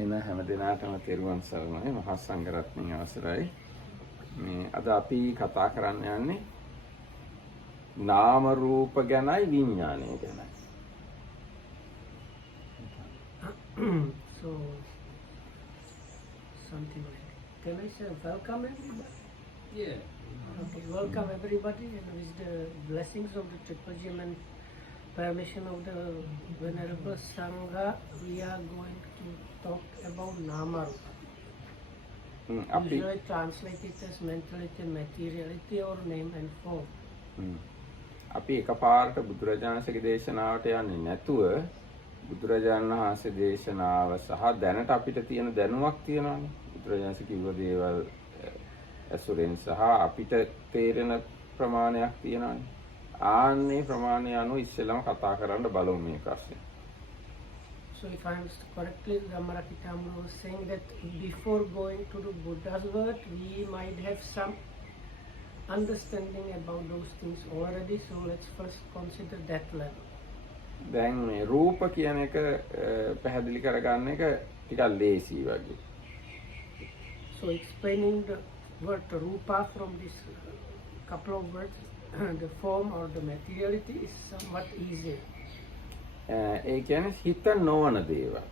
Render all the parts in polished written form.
එන හැම දිනාටම තෙරුවන් සරණයි මහා සංඝරත්නයේ අවසරයි. මේ අද අපි කතා කරන්න යන්නේ නාම රූප ගැනයි විඥානය ගැනයි. So something like, can I say welcome everybody? Yeah. Okay, welcome everybody, and with the blessings of the Triple Gem and permission of the Venerable Sangha, we are going to talk about Nama Rupa. Usually translate it as mentality, materiality, or name and form. අපි එකපාරට බුදුරජාණන්සේගේ දේශනාවට යන්නේ නැතුව බුදුරජාණන් වහන්සේ දේශනාව සහ දැනට අපිට තියෙන දැනුමක් තියෙනවානේ. බුදුරජාණන්සේ කිව්ව දේවල් ඇසුරෙන් සහ අපිට තේරෙන ප්‍රමාණයක් තියෙනවානේ. ආන්නේ ප්‍රමාණය අනුව ඉස්සෙල්ලාම කතා කරන්න බලමු මේ ප්‍රශ්නේ. So if I understood correctly, Ramarakitama was saying that before going to the Buddha's word, we might have some understanding about those things already. So let's first consider that level. දැන් මේ රූප කියන එක පැහැදිලි කරගන්න එක ටිකක් ලේසි වගේ. So explaining the word Rupa from this couple of words, the form or the materiality is somewhat easier. ඒ කියන්නේ හිත නොවන දේවල්.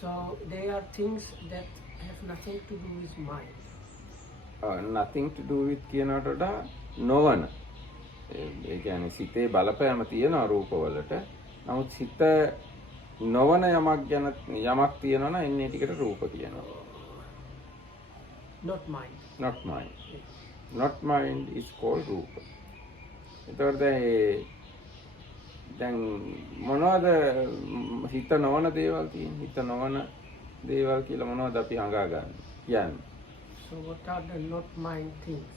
So they are things that have nothing to do with mind. Nothing to do with කියනකට වඩා නොවන. ඒ කියන්නේ සිතේ බලපෑම තියෙනවා රූපවලට. නමුත් සිත නොවන යමක් ගැන යමක් තියෙනවා නම් එන්නේ ටිකට රූප කියනවා. Not mind. Not mind. Not mind is called රූප. එතකොට දැන් මොනවද හිත නොවන දේවල් තියෙන්නේ? හිත නොවන දේවල් කියලා මොනවද අපි හංගා ගන්න කියන්නේ? So what are the not mind things?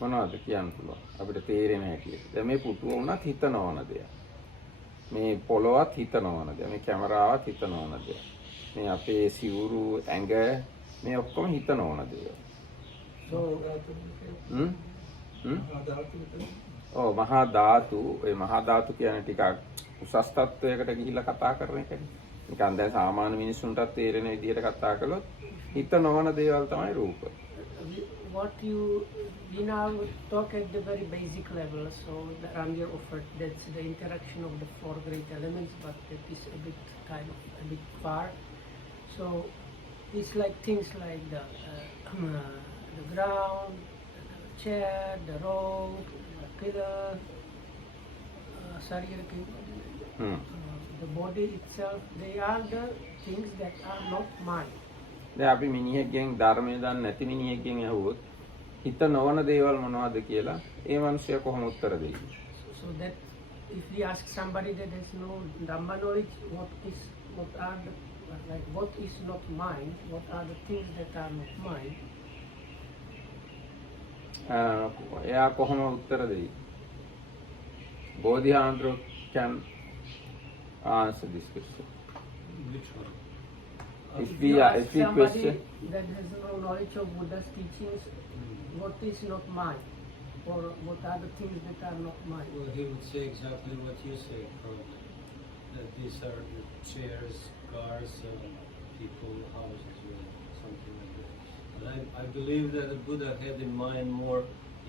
මොනවද කියන්න පුළුවන්? අපිට තේරෙන හැටියට. දැන් මේ පුටුව උනත් හිත නොවන දෙයක්. මේ පොළොවත් හිත නොවන දෙයක්. මේ කැමරාවත් හිත නොවන දෙයක්. මේ අපේ සිවුරු ඇඟ මේ ඔක්කොම හිත නොවන දේවල්. So මහා ධාතු ඒ මහා ධාතු කියන්නේ ටිකක් උසස් තත්වයකට ගිහිල්ලා කතා කරන එකනේ. නිකන් දැන් සාමාන්‍ය මිනිස්සුන්ටත් තේරෙන විදිහට කතා කළොත් හිත නොවන දේවල් තමයි රූප. What we now talk at the very basic level. So the Rangya offered that's the interaction of the four great elements, but that is a bit far. So it's like things like the ground, the chair, the rope, the pillar, the body itself. They are the things that are not mine. දැන් අපි මිනිහෙක්ගෙන් ධර්මය දන්නේ නැති මිනිහෙක්ගෙන් අහුවොත් හිත නොවන දේවල් මොනවද කියලා ඒ මිනිහයා කොහොම උත්තර දෙයි? So that if we ask somebody that has no Dhamma knowledge, what is not mine, what are the things that are not mine? එයා කොහොම උත්තර දෙයි? Bodhiandro can answer this question. Which one? If we somebody question that has no knowledge of Buddha's teachings, what is not mine, or what are the things that are not mine? Well, he would say exactly what you say, probably. That these are the chairs, cars, people, houses, something like that. But I believe that the Buddha had in mind more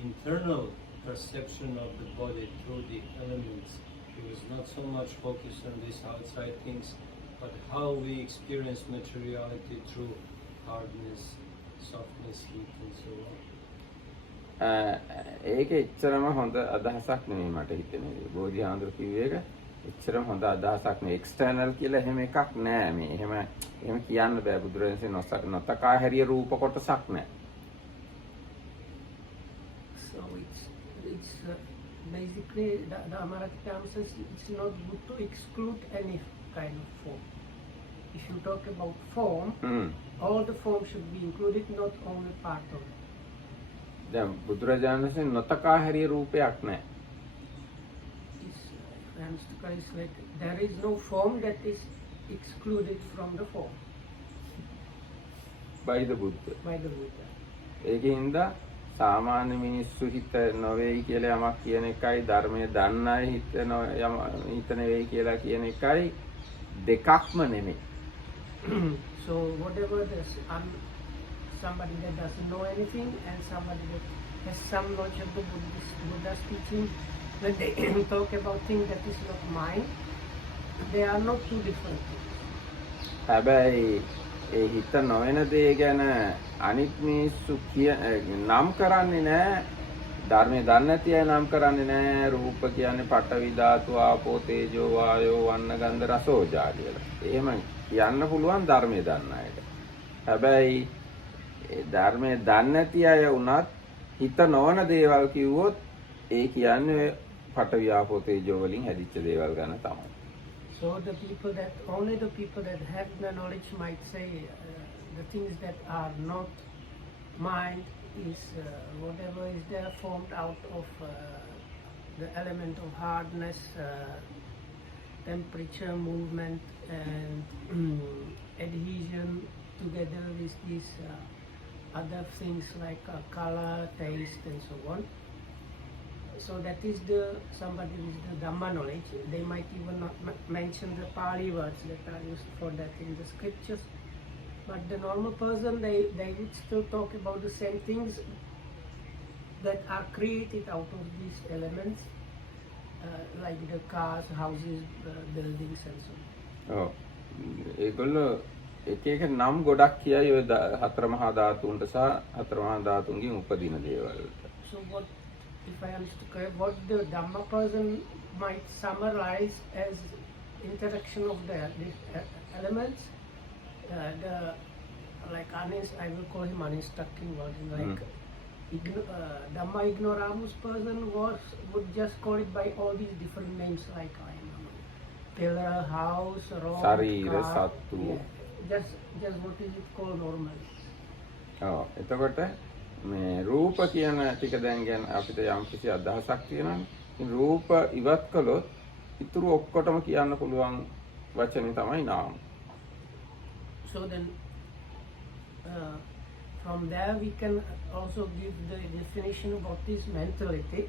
internal perception of the body through the elements. He was not so much focused on these outside things, but how we experience materiality through hardness, softness, heat, and so on. ඒක එච්චරම හොඳ අදහසක් නෙමෙයි මට හිතෙන්නේ. බෝධිආන්දර කිව්වේ එක එච්චරම හොඳ අදහසක් නෙවෙයි. එක්ස්ටර්නල් කියලා එහෙම එකක් නෑ මේ. එහෙම කියන්න බෑ බුදුරජාණන්සේ නොතකා හැරිය රූප කොටසක් නෑ. So it's basically the Amarakitama says it's not good to exclude any kind of form. If you talk about form, all the form should be included, not only part of it. දැන් බුදුරජාණන්සේ නොතකා හැරිය රූපයක් නෑ. It's like there is no form that is excluded from the form by the Buddha. by the Buddha. ඒකින්ද සාමාන්‍ය මිනිස්සු හිත නොවේයි කියලා යමක් කියන එකයි ධර්මයේ දන්න අය හිත නෙවෙයි කියලා කියන එකයි දෙකක්ම නෙමෙයි. So whatever somebody that doesn't know anything and somebody that has some knowledge of the Buddha's teaching, when they talk about things that is not mine, they are not two different things. හැබැයි ඒ හිත නොවන දේ ගැන අනිත් මිනිස්සු නම් කරන්නේ නැහැ. ධර්මයේ දන්නේ නැති අය නම් කරන්නේ නැහැ. රූප කියන්නේ පඨවි ධාතු, ආපෝ, තේජෝ, වායෝ, වන්න, ගන්ධ, රස, ඕජා කියලා. එහෙම කියන්න පුළුවන් ධර්මයේ දන්න අයට. හැබැයි ඒ ධර්මයේ දන්නේ නැති අය වුණත් හිත නොවන දේවල් කිව්වොත් ඒ කියන්නේ පඨවි, ආපෝ, තේජෝ වලින් හැදිච්ච දේවල් ගැන තමයි. So only the people that have the knowledge might say the things that are not mind is whatever is there formed out of the element of hardness, temperature, movement, and adhesion together with these other things like color, taste, and so on. So that is somebody with the Dhamma knowledge. They might even not mention the Pali words that are used for that in the scriptures. But the normal person, they would still talk about the same things that are created out of these elements, like the cars, houses, buildings, and so on. ඔව්. ඒගොල්ලෝ එක එක නම් ගොඩක් කියයි ඔය හතර මහා ධාතුන්ට සහ හතර මහා ධාතුන්ගෙන් උපදින දේවල්. So what, if I understood correct, what the Dhamma person might summarize as interaction of the elements, like I will call him uninstructing word, like Dhamma ignoramus person would just call it by all these different names, like I don't know, pillar, house, rock, ශරීර, car, සත්තු. just what is it called normally? ඔව්. එතකොට මේ රූප කියන ටික දැන් ගැන අපිට යම් කිසි අදහසක් තියෙනවානේ. ඉතින් රූප ඉවත් කළොත් ඉතුරු ඔක්කොටම කියන්න පුළුවන් වචනේ තමයි නාම. So then from there we can also give the definition of what is mentality.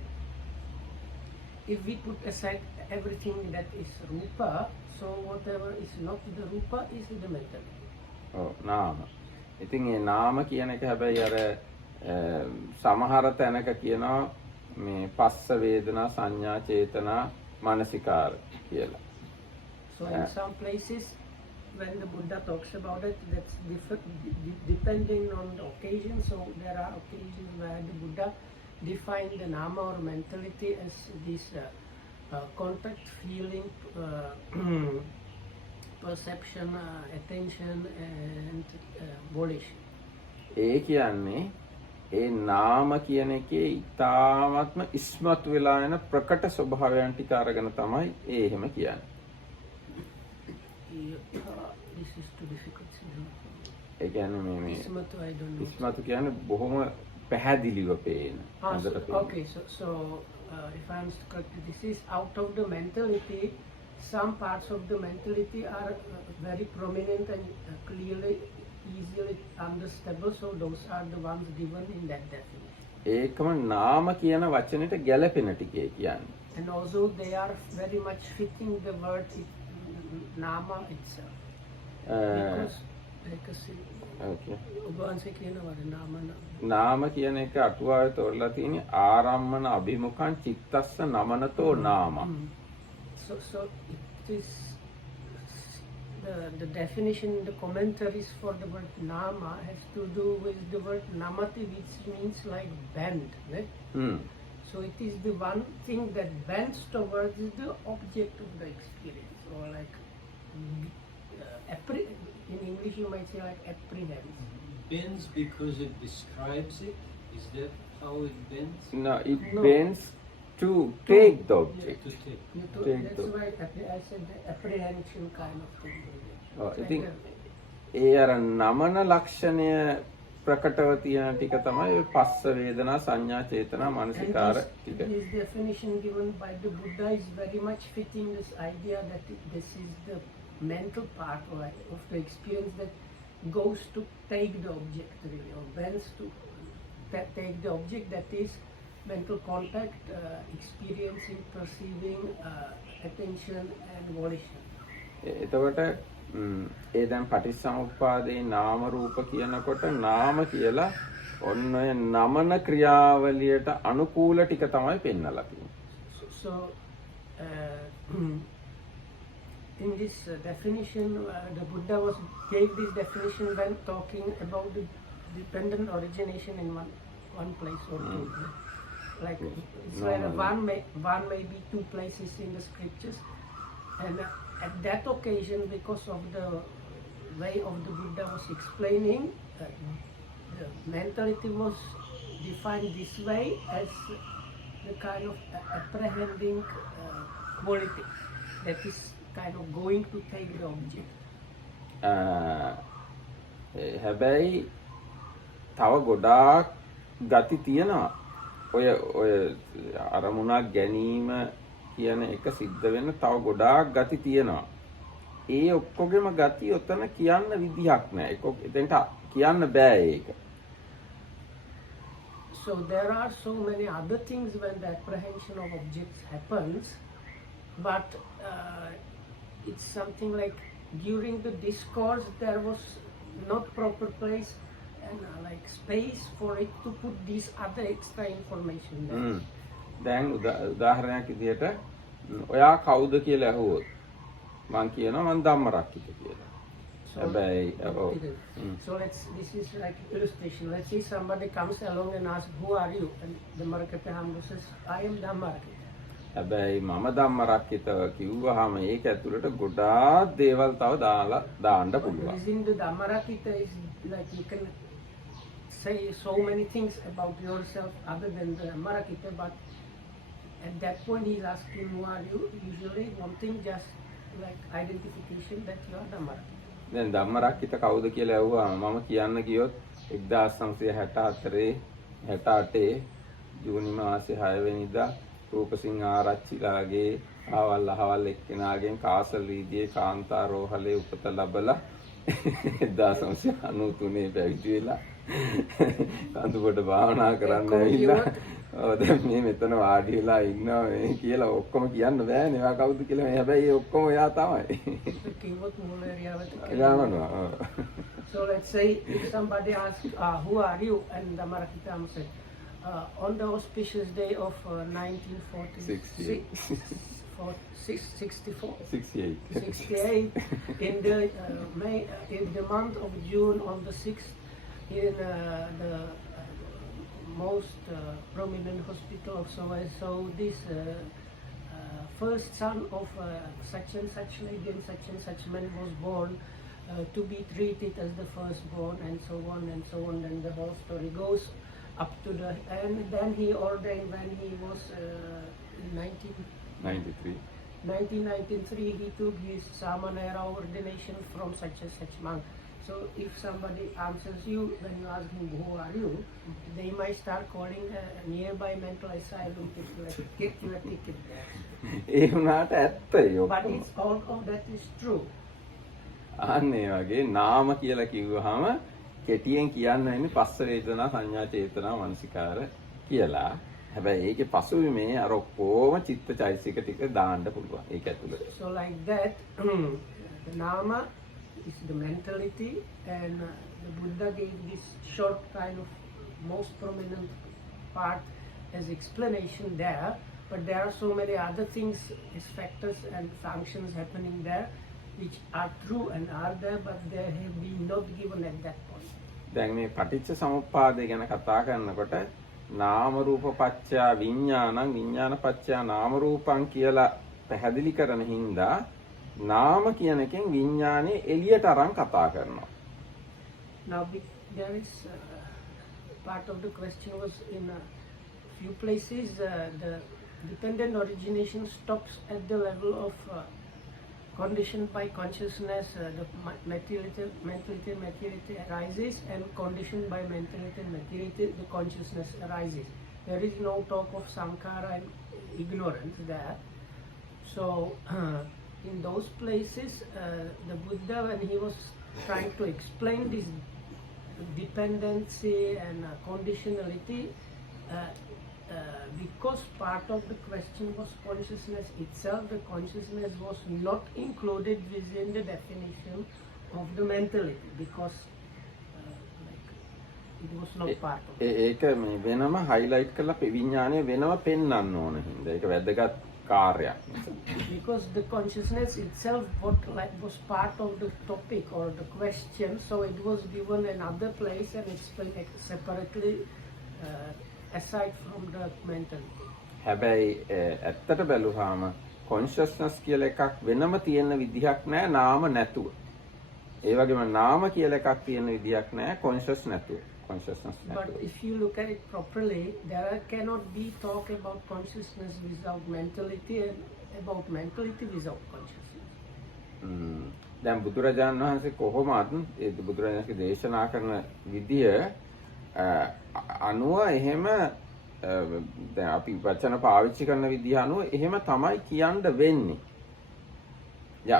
If we put aside everything that is rupa, so whatever is not the rupa is the mentality. ඔව් නාම. ඉතින් මේ නාම කියන එක හැබැයි අර සමහර තැනක කියනවා මේ පස්ස වේදනා සංඥා චේතනා මනසිකාර කියලා. So in some places when the Buddha talks about it, that's different depending on the occasion. So there are occasions where the Buddha defined the nama or mentality as this contact, feeling, perception, attention, and volition. ඒ කියන්නේ ඒ නාම කියන එකේ ඊ타ත්ම ඉස්මතු වෙලා යන ප්‍රකට ස්වභාවයන් ටික අරගෙන තමයි ඒ එහෙම කියන්නේ. This is too difficult. ඒ කියන්නේ මේ Ismatu, I don't know. ඉස්මතු කියන්නේ බොහොම පැහැදිලිව පේන. හොඳට පේන. Okay, so if I understand correctly, this is out of the mentality. Some parts of the mentality are very prominent and clearly, easily understandable. So those are the ones given in that definition. ඒකම නාම කියන වචනෙට ගැලපෙන ටිකේ කියන්නේ. And also they are very much fitting the word nama itself. Because okay. ඔබවන්සේ කියනවා nama. නාම කියන එක අටුවාවේ තෝරලා තියෙන්නේ ආරම්මන අභිමුඛං චිත්තස්ස නමනතෝ නාම. So it is the definition in the commentaries for the word nama has to do with the word namati, which means like bend, right? So it is the one thing that bends towards the object of the experience, or like in English you might say like apprehends. Bends because it describes it? Is that how it bends? No, it bends to take the object. To take. That's why I said the apprehension kind of thing. ඉතින් ඒ අර නමන ලක්ෂණය ප්‍රකටව තියෙන ටික තමයි ඔය පස්ස වේදනා සංඥා චේතනා මනසිකාර ටික. This definition given by the Buddha is very much fitting this idea that this is the mental part of the experience that goes to take the object really, or bends to take the object, that is mental contact, experiencing, perceiving, attention and volition. එතකොට ඒ දැන් පටිච්චසමුප්පාදේ නාම රූප කියනකොට නාම කියලා ඔන්න ඔය නමන ක්‍රියාවලියට අනුකූල ටික තමයි පෙන්නලා තියෙන්නේ. So in this definition, the Buddha gave this definition when talking about the dependent origination in one place or two. Like it's like one may be two places in the scriptures, and at that occasion, because of the way of the Buddha was explaining, the mentality was defined this way as the kind of apprehending quality that is kind of going to take the object. හැබැයි තව ගොඩාක් ගති තියෙනවා. ඔය අරමුණක් ගැනීම කියන එක සිද්ධ වෙන තව ගොඩාක් ගති තියෙනවා. ඒ ඔක්කොගෙම ගති ඔතන කියන්න විදිහක් නැහැ. එතෙන්ට කියන්න බෑ ඒක. So there are so many other things when the apprehension of objects happens, but it's something like during the discourse there was not proper place and like space for it to put this other extra information there. දැන් උදාහරණයක් විදිහට ඔයා කවුද කියලා අහුවොත් මං කියනවා මං ධම්මරක්කිත කියලා. So this is like illustration. Let's say somebody comes along and asks, who are you? And the Marakata Hamdu says, I am Dhammarakita. හැබැයි මම ධම්මරක්කිත කිව්වහම ඒක ඇතුළට ගොඩාක් දේවල් තව දාන්න පුළුවන්. Using the Dhammarakita is like you can say so many things about yourself other than the Dhammarakita, but at that point he's asking, who are you? Usually wanting just like identification that you are Dhammarakita. දැන් ධම්මරක්කිත කවුද කියලා ඇහුවාම මම කියන්න ගියොත් 1964 ජූනි මාසේ 6 වෙනිදා රූපසිංහ ආරච්චිලාගේ අහවල් එක්කෙනාගෙන් castle වීදියේ කාන්තා රෝහලේ උපත ලැබලා 1993 පැවිදි වෙලා කඳුබඩ භාවනා කරන්න ඇවිල්ලා දැන් මේ මෙතන වාඩි වෙලා ඉන්නවා මේ කියලා ඔක්කොම කියන්න බෑනේ. එයා කවුද කියලා. හැබැයි ඒ ඔක්කොම එයා තමයි. So let's say if somebody asks, who are you? And the Dhammarakita said, on the auspicious day of 1968, in the month of June on the 6th, in the most prominent hospital of so this first son of such and such lady and such man was born to be treated as the firstborn, and so on and so on, and the whole story goes up to the end. Then he ordained when he was in 1993 he took his Samanera ordination from such and such monk. So if somebody answers you when you ask him, who are you, they might start calling a nearby mental asylum to get you a ticket there. But it's all of that is true. අනේ වගේ නාම කියලා කිව්වහම කෙටියෙන් කියන්න ඉන්නේ පස්ස වේදනා සංඥා චේතනා මනසිකාර කියලා. හැබැයි ඒකේ පසුබිමේ අර ඔක්කොම චිත්ත චෛතසික ටික දාන්න පුළුවන් ඒක ඇතුළට. So like that the nama is the mentality, and the Buddha gave this short kind of most prominent part as explanation there, but there are so many other things as factors and functions happening there which are true and are there, but they have been not given at that point. දැන් මේ පටිච්ච සමුප්පාදය ගැන කතා කරනකොට නාම රූප පත්‍ය විඥානං විඥාන පත්‍ය නාම රූපං කියලා පැහැදිලි කරන හින්දා නාම කියන එකෙන් විඥානේ එළියට අරන් කතා කරනවා. Now there is part of the question was in a few places the dependent origination stops at the level of conditioned by consciousness, the mentality arises, and conditioned by mentality and materiality, the consciousness arises. There is no talk of sankhara and ignorance there. So in those places, the Buddha, when he was trying to explain this dependency and conditionality, because part of the question was consciousness itself, the consciousness was not included within the definition of the mentality, because it was not part of it. ඒක මේ වෙනම highlight කරලා විඥානය වෙනම පෙන්වන්න ඕන හින්දා ඒක වැදගත් කාර්යයක් නිසා. Because the consciousness itself was part of the topic or the question, so it was given another place and explained separately aside from the mentality. හැබැයි ඇත්තට බැලුවාම consciousness කියලා එකක් වෙනම තියෙන විදිහක් නැහැ නාම නැතුව. ඒ වගේම නාම කියලා එකක් තියෙන විදිහක් නැහැ conscious නැතුව. Consciousness But නැතුව. if you look at it properly, there cannot be talk about consciousness without mentality and about mentality without consciousness. දැන් බුදුරජාණන් වහන්සේ කොහොමද ඒ බුදුරජාණන්ගේ දේශනා කරන විදිය අනුව එහෙම දැන් අපි වචන පාවිච්චි කරන විදිහ අනුව එහෙම තමයි කියන්න වෙන්නේ.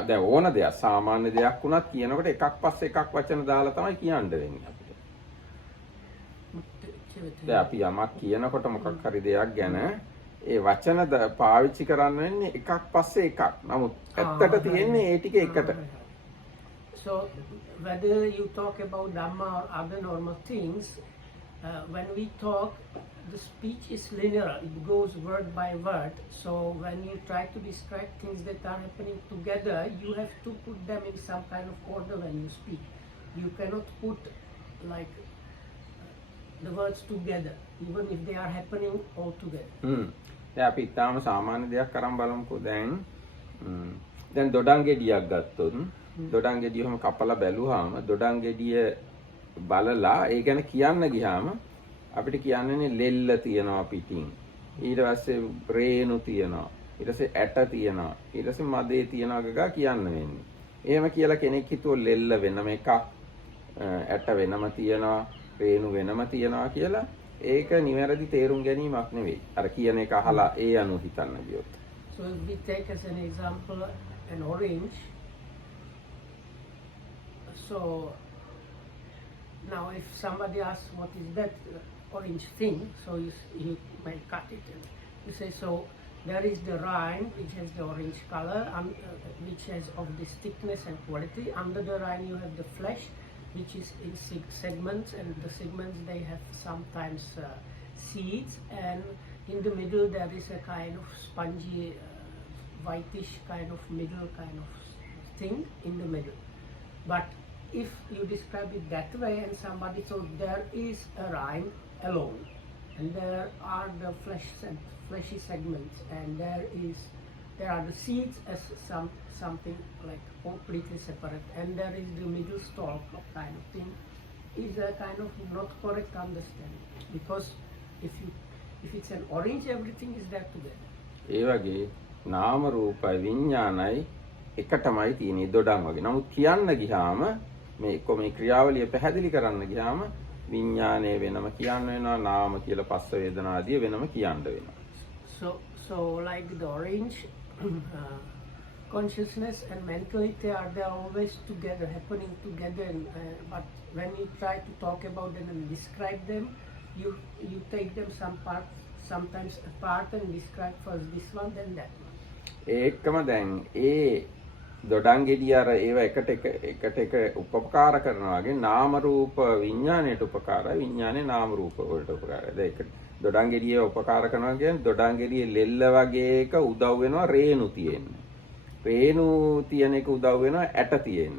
දැන් ඕන දෙයක් සාමාන්‍ය දෙයක් වුණත් කියනකොට එකක් පස්සේ එකක් වචන දාලා තමයි කියන්න වෙන්නේ අපිට. දැන් අපි යමක් කියනකොට මොකක් හරි දෙයක් ගැන ඒ වචන පාවිච්චි කරන්න වෙන්නේ එකක් පස්සේ එකක්. නමුත් ඇත්තට තියෙන්නේ ඒ ටික එකට. So whether you talk about Dhamma or other normal things, when we talk, the speech is linear. It goes word by word. So when you try to describe things that are happening together, you have to put them in some kind of order when you speak. You cannot put like the words together, even if they are happening all together. දැන් අපි ඊටාම සාමාන්‍ය දෙයක් අරන් බලමුකෝ. දැන් දොඩම් ගෙඩියක් ගත්තොත් දොඩම් ගෙඩිය ඔහම කපලා බැලුවාම දොඩම් ගෙඩිය බලලා ඒ ගැන කියන්න ගියාම අපිට කියන්නේ ලෙල්ල තියනවා පිටින්. ඊට පස්සේ රේණු තියනවා. ඊට පස්සේ ඇට තියනවා. ඊට පස්සේ මදේ තියනවා ගා කියන්න වෙන්නේ. එහෙම කියලා කෙනෙක් හිතුව ලෙල්ල වෙනම එකක්, ඇට වෙනම තියනවා, රේණු වෙනම තියනවා කියලා ඒක නිවැරදි තේරුම් ගැනීමක් නෙවෙයි. අර කියන එක අහලා ඒ අනුව හිතන්න ගියොත්. So if we take as an example an orange, so now if somebody asks what is that orange thing, so you may cut it and you say, so there is the rind which has the orange color, which has of this thickness and quality. Under the rind you have the flesh, which is in segments, and the segments they have sometimes seeds, and in the middle there is a kind of spongy whitish kind of middle kind of thing in the middle. But if you describe it that way and somebody, so there is a rind alone and there are the fleshy segments, and there are the seeds as something like completely separate, and there is the middle stalk of kind of thing, is a kind of not correct understanding, because if it's an orange, everything is there together. ඒ වගේ නාම රූපයි විඥානයි එකටමයි තියෙන්නේ දොඩම් වගේ. නමුත් කියන්න ගියාම මේ ක්‍රියාවලිය පැහැදිලි කරන්න ගියාම විඥානය වෙනම කියන්න වෙනවා, නාම කියලා පස්ස වේදනා ආදී වෙනම කියන්න වෙනවා. So like the orange, consciousness and mentality are there always together, happening together, but when you try to talk about them and describe them, you take them sometimes apart and describe first this one, then that one. ඒකම දැන් ඒ දොඩම් ගෙඩිය අර ඒව එකට එක උපකාර කරනවා වගේ නාම රූප විඥාණයට උපකාරයි, විඥානේ නාම රූප වලට උපකාරයි. දැන් ඒක දොඩම් ගෙඩිය උපකාර කරනවා කියන්නේ දොඩම් ගෙඩියේ ලෙල්ල වගේ එක උදව් වෙනවා රේණු තියෙන්න. රේණු තියෙන එක උදව් වෙනවා ඇට තියෙන්න.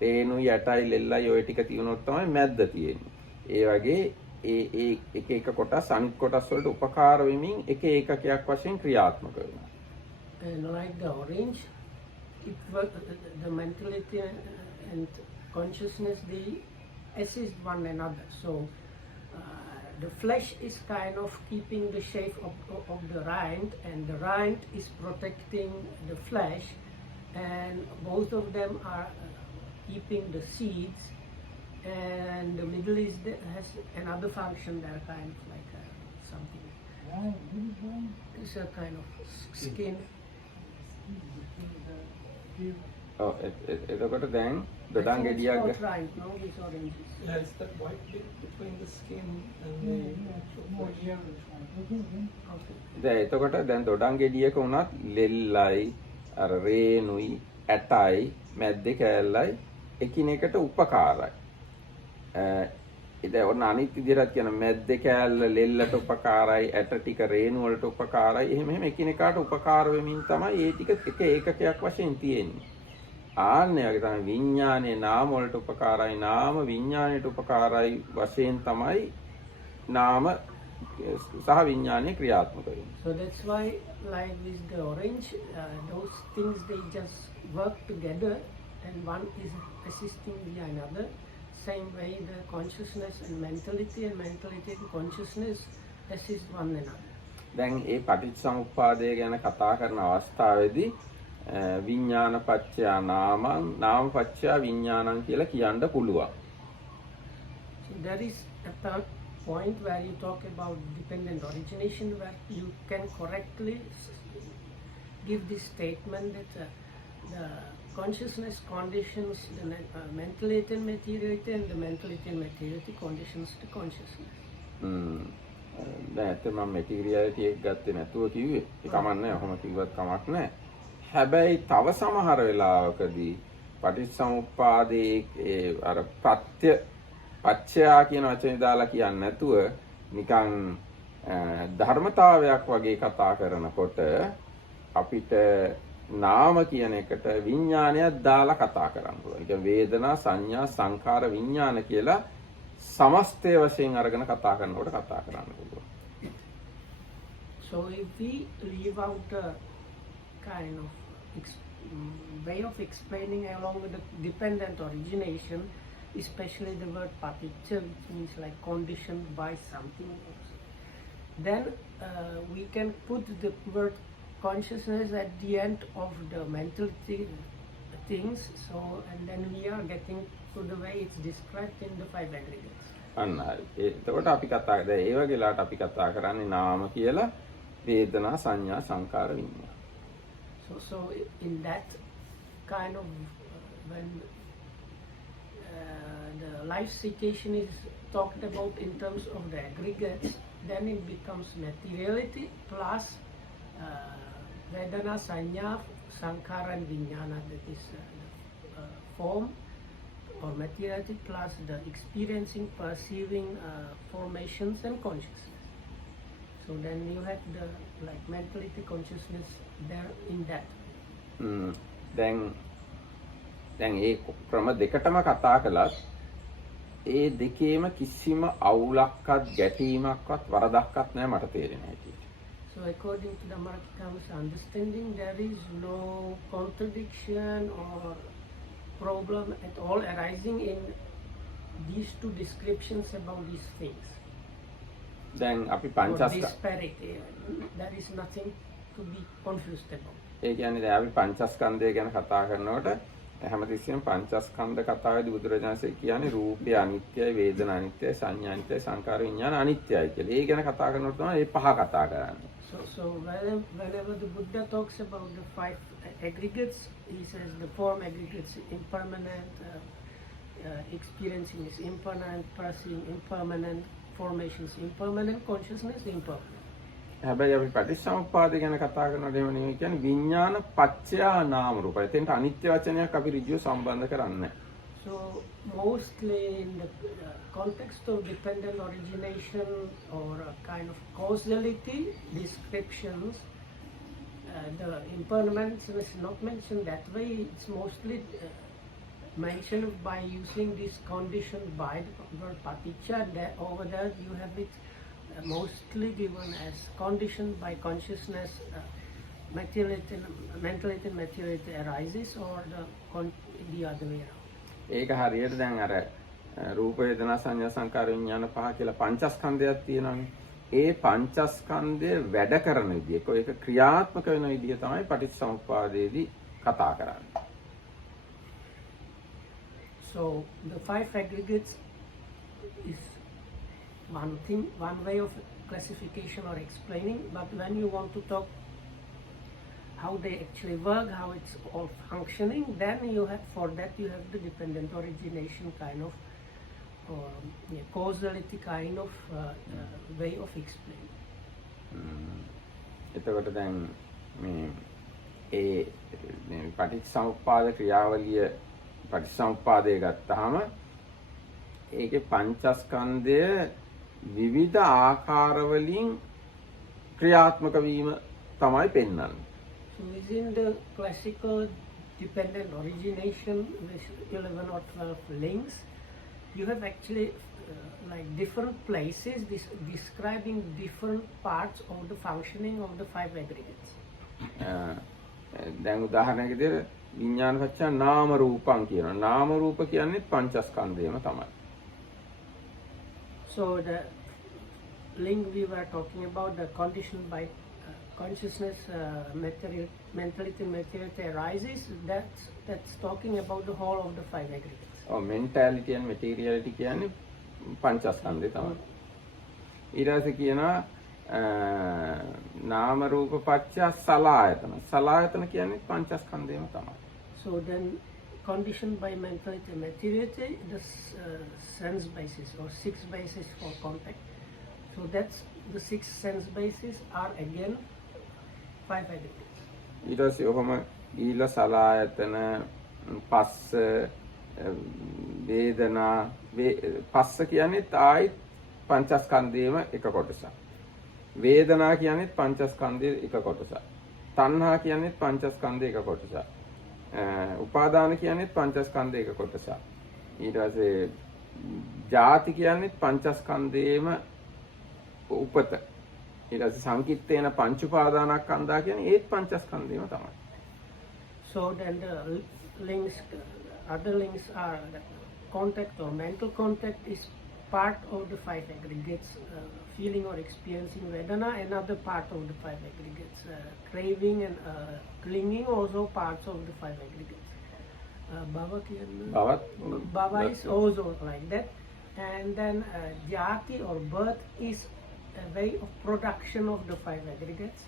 රේණුයි ඇටයි ලෙල්ලයි ඔය ටික තියුණොත් තමයි මැද්ද තියෙන්නේ. ඒ වගේ ඒ එක එක කොටස් අනිත් කොටස් වලට උපකාර වෙමින් එක ඒකකයක් වශයෙන් ක්‍රියාත්මක වෙනවා. And like the orange, the mentality and consciousness, they assist one another. So the flesh is kind of keeping the shape of the rind, and the rind is protecting the flesh, and both of them are keeping the seeds, and the middle has another function there, kind of like something. It's a kind of skin. ඔව් එතකොට දැන් I දොඩම් think it's ගෙඩියක් about right, no, these oranges. Yeah, it's that white bit between the skin and the Okay. දැන් එතකොට දැන් දොඩම් ගෙඩියක උනත් ලෙල්ලයි අර රේනුයි ඇටයි මැද්දේ කෑල්ලයි එකිනෙකට උපකාරයි. ඉතින් ඔන්න අනිත් විදිහට කියන මැද්දේ කෑල්ල ලෙල්ලට උපකාරයි ඇට ටික රේණු වලට උපකාරයි. එහෙම එකිනෙකාට උපකාර වෙමින් තමයි ඒ ටික එක ඒකකයක් වශයෙන් තියෙන්නේ. ආන්නේ වගේ තමයි විඥානයේ නාම වලට උපකාරයි නාම විඥානයට උපකාරයි වශයෙන් තමයි නාම සහ විඥානයේ ක්‍රියාත්මක වෙන්නේ. So that's why, like with the orange, those things they just work together, and one is assisting the another. Same way, the consciousness and mentality and consciousness assist one another. දැන් ඒ පටිච්චසමුප්පාදය ගැන කතා කරන අවස්ථාවේදී විඥාන පත්‍ය නාමං නාම පත්‍ය විඥානං කියලා කියන්න පුළුවන්. So there is a third point where you talk about dependent origination, where you can correctly give this statement that the consciousness conditions the mentality and materiality, and the mentality and materiality conditions the consciousness. දැන් ඇත්තටම මම මෙටීරියලිටි එක ගත්තේ නැතුව කිව්වේ. ඒ කමක් නැහැ. ඔහොම කිව්වත් කමක් නැහැ. හැබැයි තව සමහර වෙලාවකදී පටිච්චසමුප්පාදයේ අර පත්‍ය පච්චයා කියන වචනේ දාලා කියන්නේ නැතුව නිකන් ධර්මතාවයක් වගේ කතා කරනකොට අපිට නාම කියන එකට විඥානයක් දාලා කතා කරන්න පුළුවන්. ඒ කියන්නේ වේදනා සංඥා සංඛාර විඥාන කියලා සමස්තය වශයෙන් අරගෙන කතා කරනකොට කතා කරන්න පුළුවන්. So if we leave out a kind of way of explaining along with the dependent origination, especially the word paticca, which means like conditioned by something else, then we can put the word consciousness at the end of the mental things, so and then we are getting to the way it's described in the five aggregates. අන්න හරි. එතකොට අපි කතා දැන් ඒ වගේ ලාට අපි කතා කරන්නේ නාම කියලා වේදනා සංඥා සංකාර විඤ්ඤාණ. So in that kind of when the life situation is talked about in terms of the aggregates, then it becomes materiality plus Vedana, Sanya, Sankhara and Vijnana, that is form or materiality plus the experiencing, perceiving formations and consciousness. So then you have the like mentality, consciousness there in that. දැන් ඒ ක්‍රම දෙකටම කතා කළත් ඒ දෙකේම කිසිම අවුලක්වත් ගැටීමක්වත් වරදක්වත් නැහැ මට තේරෙන හැටියට. So according to the Markika's understanding, there is no contradiction or problem at all arising in these two descriptions about these things. දැන් අපි Or පංචස්කන්ධ disparity, there is nothing to be confused about. ඒ කියන්නේ දැන් අපි පංචස්කන්ධය ගැන කතා කරනකොට හැමතිස්සෙම පංචස්කන්ධ කතාවේදී බුදුරජාණන්සේ කියන්නේ රූපය අනිත්‍යයි, වේදනා අනිත්‍යයි, සංඥා අනිත්‍යයි, සංකාර විඥාන අනිත්‍යයි කියලා. ඒ ගැන කතා කරනකොට තමයි මේ පහ කතා කරන්නේ. So whenever the Buddha talks about the five aggregates, he says the form aggregates impermanent, experiencing is impermanent, perceiving impermanent, formations impermanent, consciousness impermanent. හැබැයි අපි පටිච්චසමුප්පාදය ගැන කතා කරනකොට එහෙම නෙවෙයි කියන්නේ විඥාන පත්‍යා නාම රූප. එතෙන්ට අනිත්‍ය වචනයක් අපි ඍජුව සම්බන්ධ කරන්නේ නැහැ. So mostly in the context of dependent origination or a kind of causality descriptions, the impermanence is not mentioned that way. It's mostly mentioned by using this condition by the word paticca. Over there you have it mostly given as conditioned by consciousness, mentality and materiality arises, or the other way around. ඒක හරියට දැන් අර රූප වේදනා සංඥා සංකාර විඥාන පහ කියලා පංචස්කන්ධයක් තියෙනවානේ. ඒ පංචස්කන්ධය වැඩ කරන විදිය, ඒක ක්‍රියාත්මක වෙන විදිය තමයි පටිච්චසමුප්පාදයේදී කතා කරන්නේ. So the five aggregates is one thing, one way of classification or explaining, but when you want to talk how they actually work, how it's all functioning, then you have, for that you have the dependent origination kind of causality kind of way of explaining. එතකොට දැන් මේ පටිච්චසමුප්පාද ක්‍රියාවලිය පටිච්චසමුප්පාදය ගත්තාම ඒකේ පංචස්කන්ධය විවිධ ආකාරවලින් ක්‍රියාත්මක වීම තමයි පෙන්වන්නේ. So within the classical dependent origination with 11 or 12 links, you have actually like different places describing different parts of the functioning of the 5 aggregates. දැන් උදාහරණයක් විදිහට විඥාන පත්‍ය නාම රූපං කියනවා. නාම රූප කියන්නේ පංචස්කන්ධයම තමයි. So the link we were talking about, the condition by consciousness, mentality, materiality arises, that's talking about the whole of the 5 aggregates. Oh, mentality and materiality කියන්නේ පංචස්කන්ධය තමයි. ඊට පස්සේ කියනවා නාම රූප පත්‍ය සලආයතන. සලආයතන කියන්නේ පංචස්කන්ධයම තමයි. So then conditioned by mentality and materiality, the sense basis or 6 basis for contact. So that's the 6 sense bases are again 5 aggregates. ඊට පස්සේ ඔහොම ඊළ සලආයතන පස්ස වේදනා පස්ස කියන්නේ ආයි පංචස්කන්ධයේම එක කොටසක්. වේදනා කියන්නේ පංචස්කන්ධයේ එක කොටසක්. තණ්හා කියන්නේ පංචස්කන්ධයේ එක කොටසක්. උපාදාන කියන්නේ පංචස්කන්ධයේ එක කොටසක්. ඊට පස්සේ ජාති කියන්නේ පංචස්කන්ධයේම උපත. ඊට පස්සේ සංකිට්ඨේන පංච උපාදානස්කන්ධා කියන්නේ ඒත් පංචස්කන්ධයම තමයි. So then the links, other links are the contact or mental contact is part of the 5 aggregates, feeling or experiencing Vedana, another part of the 5 aggregates, craving and clinging also parts of the 5 aggregates. Bhava is also like that. And then jati or birth is a way of production of the 5 aggregates.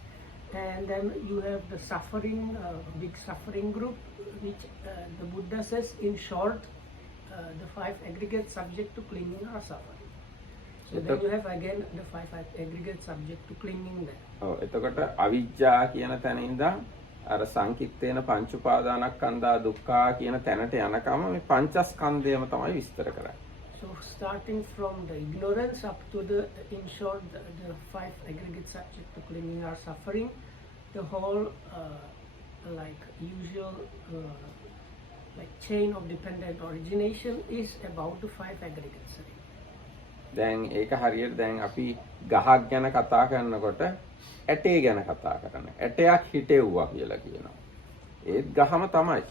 And then you have the suffering, big suffering group, which the Buddha says in short, the 5 aggregates subject to clinging are suffering. So then you have again the 5 aggregates subject to clinging there. ඔව් එතකොට අවිජ්ජා කියන තැන ඉඳන් අර සංකිට්ඨේන පංච උපාදානස්කන්ධා දුක්ඛා කියන තැනට යනකම මේ පංචස්කන්ධයම තමයි විස්තර කරන්නේ. So starting from the ignorance up to the, in short, the 5 aggregate subject to clinging are suffering, the whole like usual like chain of dependent origination is about the 5 aggregates. දැන් ඒක හරියට දැන් අපි ගහක් ගැන කතා කරනකොට ඇටේ ගැන කතා කරනවා. ඇටයක් හිටෙව්වා කියලා කියනවා. ඒත් ගහම තමයි.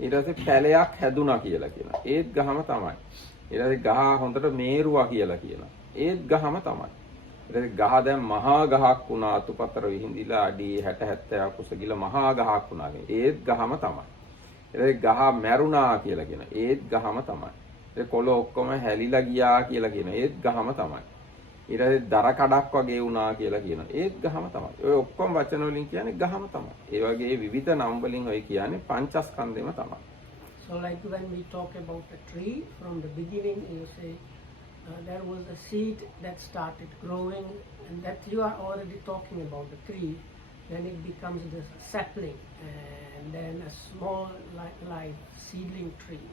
ඊට පස්සේ පැලයක් හැදුනා කියලා කියනවා. ඒත් ගහම තමයි. ඊට පස්සේ ගහ හොඳට මේරුවා කියලා කියනවා. ඒත් ගහම තමයි. ඊට පස්සේ ගහ දැන් මහා ගහක් වුණා අතුපතර විහිඳිලා අඩි 60 70 කුස ගිල මහා ගහක් වුණා. ඒත් ගහම තමයි. ඊට පස්සේ ගහ මැරුණා කියලා කියනවා. ඒත් ගහම තමයි. ඒ කොළ ඔක්කොම හැලිලා ගියා කියලා කියනවා. ඒත් ගහම තමයි. ඊට පස්සේ දර කඩක් වගේ වුණා කියලා කියනවා. ඒත් ගහම තමයි. ඔය ඔක්කොම වචන වලින් කියන්නේ ගහම තමයි. ඒ වගේ විවිධ නම් වලින් ඔය කියන්නේ පංචස්කන්ධෙම තමයි. So like when we talk about a tree, from the beginning you say there was a seed that started growing, and that you are already talking about the tree. Then it becomes the sapling, and then a small like seedling tree.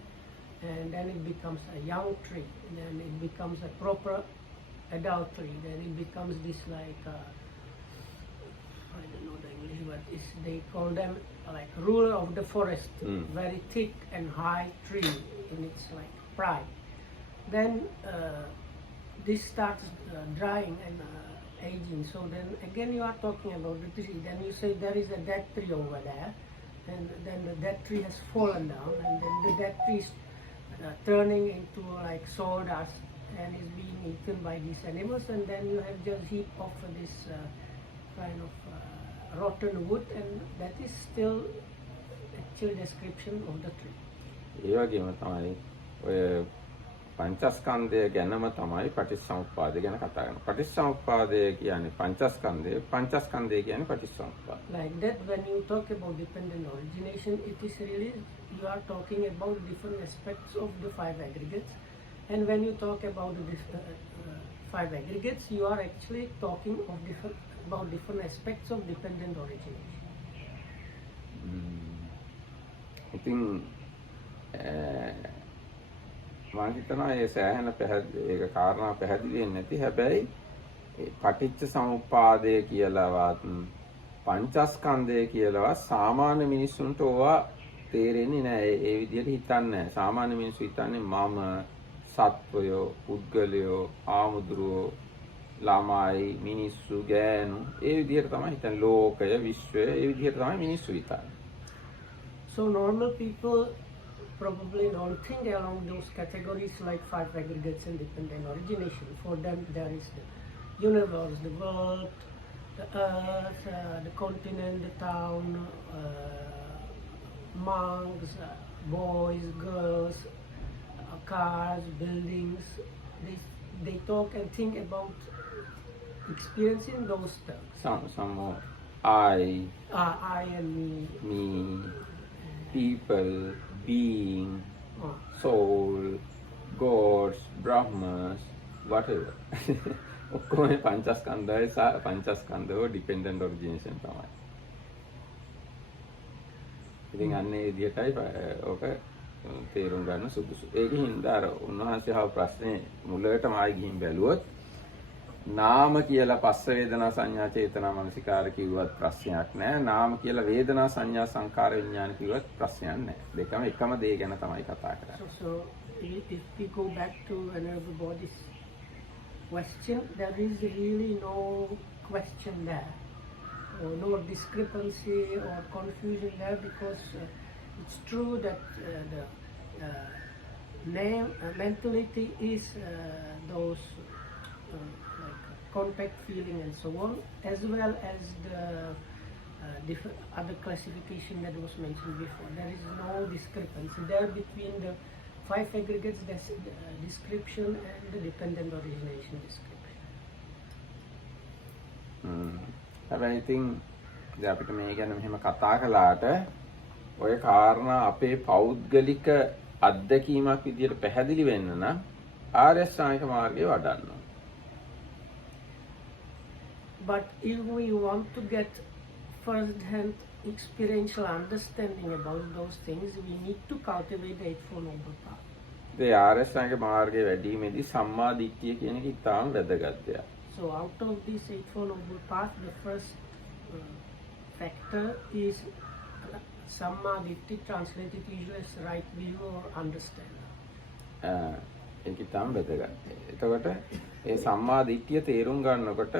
And then it becomes a young tree, and then it becomes a proper adult tree, then it becomes this like I don't know the English word is, they call them like ruler of the forest, very thick and high tree in its like pride. Then this starts drying and aging, so then again you are talking about the tree, then you say there is a dead tree over there, and then the dead tree has fallen down, and then the dead tree is turning into like sawdust and is being eaten by these animals, and then you have just heap of this kind of rotten wood, and that is still actual description of the tree. ඒ වගේම තමයි ඔය පංචස්කන්ධය ගැනම තමයි පටිච්චසමුප්පාදය ගැන කතා කරන්නේ. පටිච්චසමුප්පාදය කියන්නේ පංචස්කන්ධය, පංචස්කන්ධය කියන්නේ පටිච්චසමුප්පාදය. Like that, when you talk about dependent origination, it is really, you are talking about different aspects of the five aggregates. And when you talk about the five aggregates, you are actually talking of about different aspects of dependent origination. ඉතින් මම හිතනවා ඒ සෑහෙන ඒක කාරණා පැහැදිලි වෙන්නේ නැති. හැබැයි පටිච්ච සමුප්පාදය කියලාවත් පංචස්කන්ධය කියලාවත් සාමාන්‍ය මිනිස්සුන්ට ඕවා තේරෙන්නේ නැහැ. ඒ විදිහට හිතන්නේ නැහැ. සාමාන්‍ය මිනිස්සු හිතන්නේ මම, සත්වයෝ, පුද්ගලයෝ, ආමුදුරෝ, ළමයි, මිනිස්සු, ගෑනු ඒ විදිහට තමයි හිතන්නේ. ලෝකය, විශ්වය ඒ විදිහට තමයි මිනිස්සු හිතන්නේ. So normal people probably don't think along those categories like five aggregates and dependent origination. For them there is the universe, the world, the earth, the continent, the town, monks, boys, girls, cars, buildings. They talk and think about experiencing those terms. Some more I and me, people, being, soul, gods, brahmas, whatever. ඔක්කොම පංචස්කන්ධය dependent origination තමයි. ඉතින් අන්නේ විදිහටයි ඔක තේරුම් ගන්න සුදුසු. ඒකින්ද අර උන්වහන්සේ හව ප්‍රශ්නේ මුලටම ආයි ගිහින් බැලුවොත් නාම කියලා පස්ස වේදනා සංඥා චේතනා මනසිකාර කිව්වත් ප්‍රශ්නයක් නැහැ. නාම කියලා වේදනා සංඥා සංකාර විඥාන කිව්වත් ප්‍රශ්නයක් නැහැ. දෙකම එකම දේ ගැන තමයි කතා කරන්නේ. So if we go back to another body's question, there is really no question there, no discrepancy or confusion there, because it's true that the mentality is those like contact, feeling and so on, as well as the different other classification that was mentioned before. There is no discrepancy there between the five aggregates description and the dependent origination description. හැබැයි ඉතින් දැන් අපිට මේ ගැන මෙහෙම කතා කළාට ඔය කාරණා අපේ පෞද්ගලික අත්දැකීමක් විදියට පැහැදිලි වෙන්න නම් ආර්ය අෂ්ටාංගික මාර්ගය වඩන්න ඕනේ. But if we want to get first-hand experiential understanding about those things, we need to cultivate the Eightfold Noble Path. ඒ ආර්ය අෂ්ටාංගික මාර්ගය වැඩිීමේදී සම්මා දිට්ඨිය කියන එක ඉතාම වැදගත් දෙයක්. So out of this Eightfold Noble Path, the first factor is Samma Ditti, translated usually as right view or understanding. ඒක ඉතාම වැදගත්. එතකොට ඒ සම්මා දිට්ඨිය තේරුම් ගන්නකොට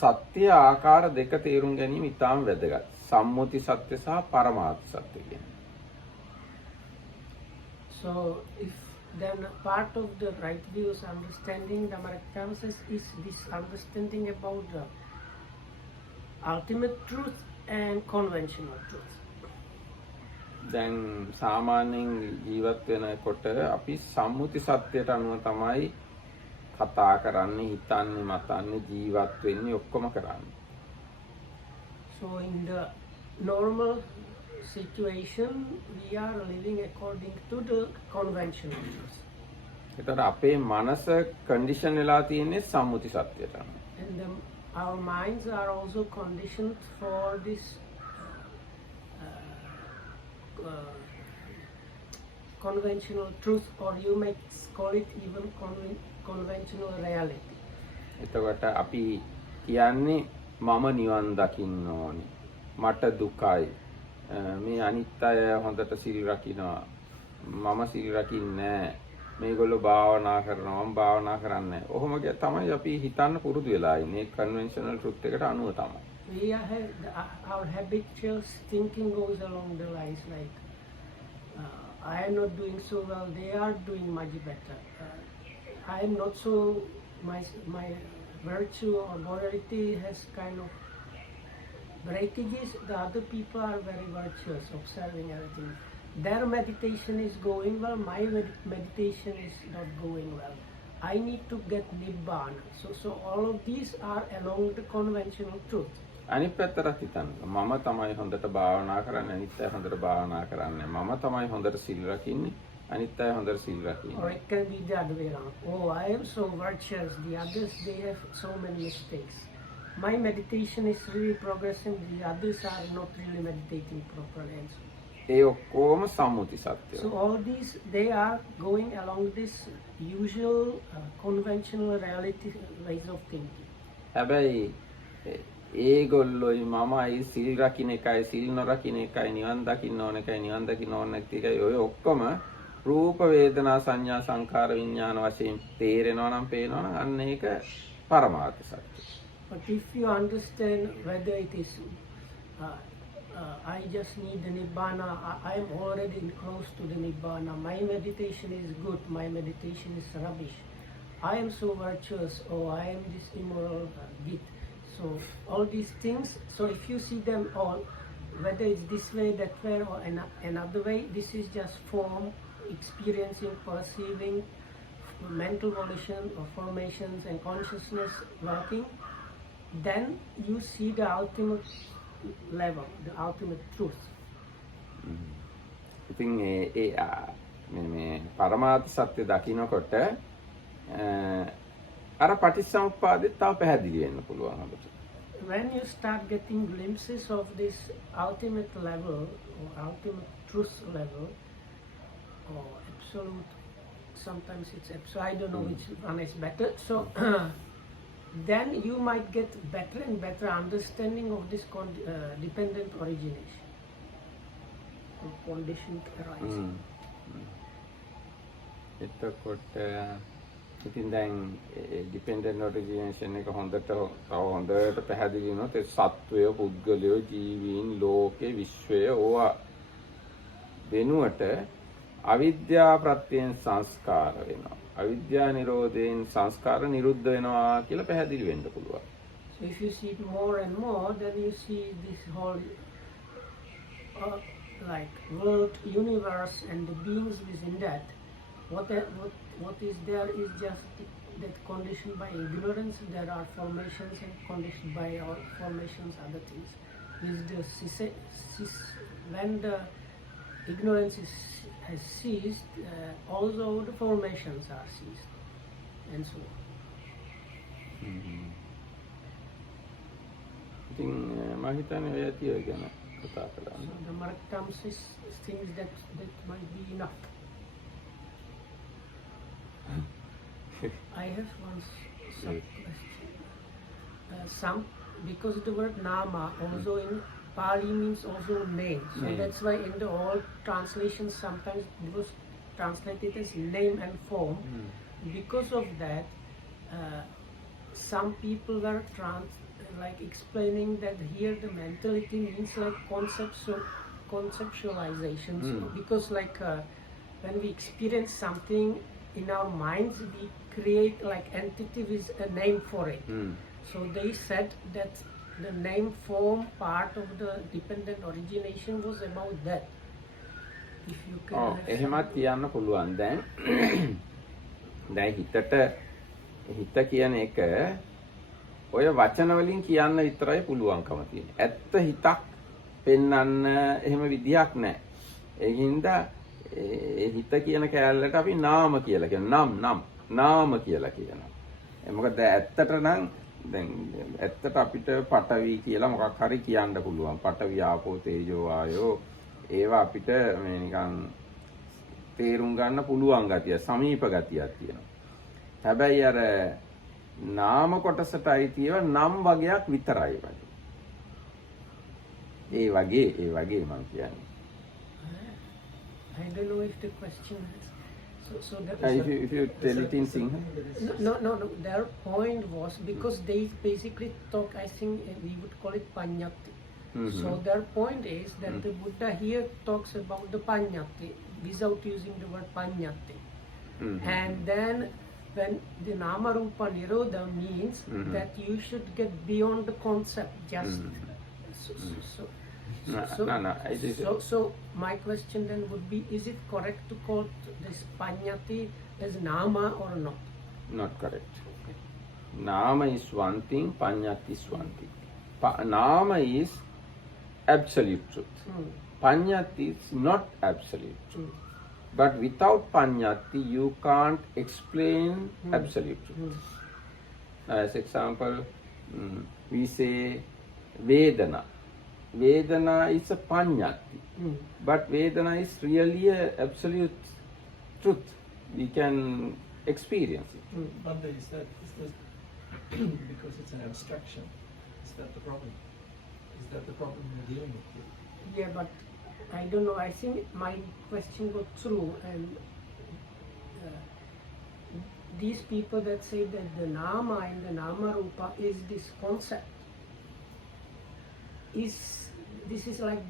සත්‍ය ආකාර දෙක තේරුම් ගැනීම ඉතාම වැදගත්. සම්මුති සත්‍ය සහ පරමාර්ථ සත්‍ය කියන්නේ. So if then part of the right views understanding, Dhammaratthana says, is this understanding about the ultimate truth and conventional truth. දැන් සාමාන්‍යයෙන් ජීවත් වෙනකොට අපි සම්මුති සත්‍යයට අනුව තමයි කතා කරන්නේ, හිතන්නේ, මතන්නේ, ජීවත් වෙන්නේ, ඔක්කොම කරන්නේ. So in the normal situation, we are living according to the conventional truth. ඒතර අපේ මනස කන්ඩිෂන් වෙලා තියෙන්නේ සම්මුති සත්‍යයට අනුව. And our minds are also conditioned for this conventional truth, or you may call it even conventional reality. එතකොට අපි කියන්නේ මම නිවන් දකින්න ඕනි. මට දුකයි. මේ අනිත් අය හොඳට සිල් රකින්නවා. මම සිල් රකින්නේ නැහැ. මේගොල්ලෝ භාවනා කරනවා, මම භාවනා කරන්නේ නැහැ. ඔහොම තමයි අපි හිතන්න පුරුදු වෙලා ඉන්නේ. කන්වෙන්ෂනල් ට්‍රුත් එකට අනුව තමයි. Our habitual thinking goes along the lines like, I am not doing so well, they are doing much better. I am not so, my virtue or morality has kind of breakages. The other people are very virtuous, observing everything. their meditation is going well, my meditation is not going well. I need to get Nibbana. So all of these are along the conventional truth. අනිත් පැත්තට හිතන්න. මම තමයි හොඳට භාවනා කරන්නේ, අනිත් අය හොඳට භාවනා කරන්නේ. මම තමයි හොඳට සිල් රකින්නේ, අනිත් අය හොඳට සිල් රකින්නේ. Or it can be the other way around. Oh, I am so virtuous, the others, they have so many mistakes. My meditation is really progressing, the others are not really meditating properly. And so ඒ ඔක්කොම සම්මුති සත්‍යය. So all these, they are going along this usual conventional reality ways of thinking. හැබැයි ඒගොල්ලොයි මමයි සිල් රකින්න එකයි සිල් නොරකින්න එකයි නිවන් දකින්න ඕන එකයි නිවන් දකින්න ඕන නැති එකයි ඔය ඔක්කොම රූප වේදනා සංඥා සංඛාර විඥාන වශයෙන් තේරෙනවා නම් පේනවා නම් අන්න ඒක පරමාර්ථ සත්‍යය. But if you understand whether it is I just need the Nibbana, I am already close to the Nibbana, my meditation is good, my meditation is rubbish, I am so virtuous, oh I am this immoral bit. So all these things, so if you see them all, whether it's this way, that way or another way, this is just form, experiencing, perceiving, mental volition or formations and consciousness working, then you see the ultimate level, the ultimate truth. ඉතින් මේ පරමාර්ථ සත්‍ය දකින්නකොට අර පටිච්චසමුප්පාදෙත් තව පැහැදිලි වෙන්න පුළුවන් අපිට. When you start getting glimpses of this ultimate level or ultimate truth level or absolute, sometimes it's absolute, I don't know which one is better. So then you might get better and better understanding of this dependent origination or conditioned arising. එතකොට ඉතින් දැන් dependent ඔරිජිනේෂන් එක හොඳට පැහැදිලි වුණොත් ඒ සත්වය පුද්ගලයෝ ජීවීන් ලෝකේ විශ්වය ඕවා වෙනුවට අවිද්‍යා ප්‍රත්‍යයෙන් සංස්කාර වෙනවා. අවිද්‍යා නිරෝධයෙන් සංස්කාර නිරුද්ධ වෙනවා කියලා පැහැදිලි වෙන්න පුළුවන්. So if you see it more and more, then you see this whole like world, universe, and the beings within that. What is there is just that conditioned by ignorance. There are formations and conditioned by our formations, other things. When the ignorance has ceased, also the formations are ceased, and so on. ඉතින් මම හිතන්නේ ඔය ඇති ඔය ගැන කතා කළා. So the Marktam's is things that might be enough. I have one question. Because the word nama also in Pali means also name. So that's why in the old translations sometimes it was translated as name and form. Because of that, some people were explaining that here the mentality means like conceptualization. So because when we experience something in our minds, we create like entity with a name for it. So they said that the name form part of the dependent origination was about that. If you can එහෙමත් කියන්න පුළුවන්. දැන් හිත කියන එක ඔය වචන වලින් කියන්න විතරයි පුළුවන්කම තියෙන්නේ. ඇත්ත හිතක් පෙන්වන්න එහෙම විදියක් නැහැ. ඒකින්ද හිත කියන කැලලට අපි නාම කියලා කියනවා. නාම කියලා කියනවා. මොකද ඇත්තට නම් දැන් ඇත්තට අපිට පඨවි කියලා මොකක් හරි කියන්න පුළුවන්. පඨවි ආපෝ තේජෝ ආයෝ ඒවා අපිට මේ නිකන් තේරුම් ගන්න පුළුවන් ගතිය, සමීප ගතියක් තියෙනවා. හැබැයි අර නාම කොටසට අයිතිව නම් වගයක් විතරයි වගේ. ඒ වගේ මම කියන්නේ. I don't know if the question is so that if you tell it in Sinhala. No. Their point was because they basically talk, I think we would call it Panyati. So their point is that the Buddha here talks about the Panyati without using the word Panyati. And then when the Nama Rupa Nirodha means that you should get beyond the concept just. No, it is So my question then would be: is it correct to call this panyati as nama or not? not correct. Nama is one thing, panyati is one thing. Nama is absolute truth. Panyati is not absolute truth. But without panyati, you can't explain absolute truth. As example, we say Vedana. Vedana is a panyati, but Vedana is really a absolute truth. We can experience it. Banda, is that because it's an abstraction? Is that the problem? Is that the problem we're dealing with? Yeah, but I don't know. I think my question got through, and these people that say that the nama and the nama rupa is this concept. This is like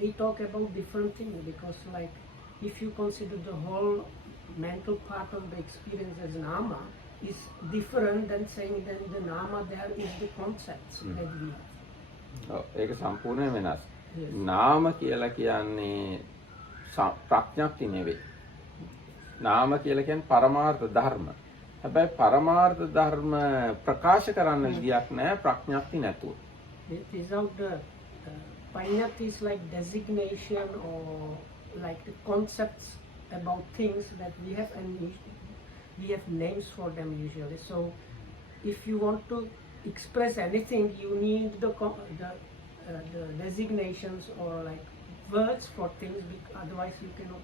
we talk about different things, because like if you consider the whole mental part of the experience as nama is different than saying that the nama there is the concepts that we have. ඒක සම්පූර්ණයෙන් වෙනස්. Yes. නාම කියලා කියන්නේ ප්‍රඥප්ති නෙවෙයි. නාම කියලා කියන්නේ පරමාර්ථ ධර්ම. හැබැයි පරමාර්ථ ධර්ම ප්‍රකාශ කරන්න විදියක් නැහැ ප්‍රඥප්ති නැතුව. Without the panyati is like designation or like the concepts about things that we have, and we have names for them usually. So if you want to express anything, you need the designations or like words for things, otherwise you cannot,